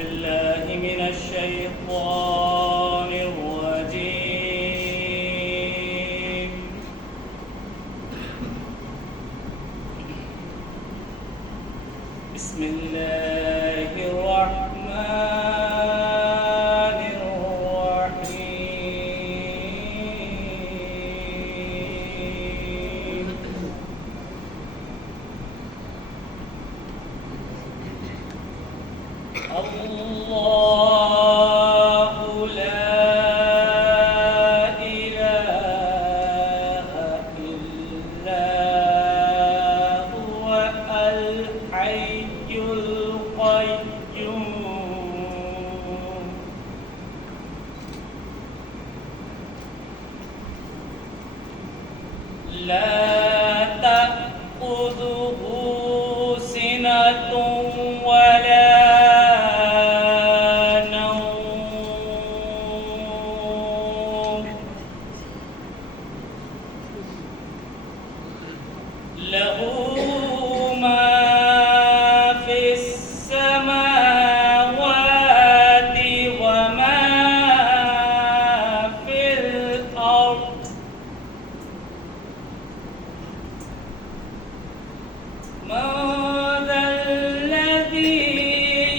بالله من الشيطان الرجيم. بسم الله الرحمن الرحيم. الله لا إله إلا هو الحي القيوم لا تأخذه سنة ولا له ما في السماوات وما في الأرض. من ذا الذي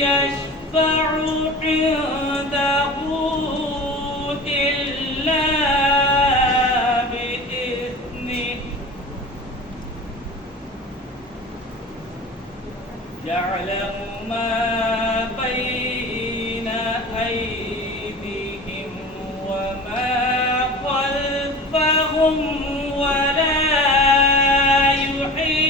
يشفع عنده إلا بإذنه يعلم ما بين أيديهم وما خلفهم ولا يحيطون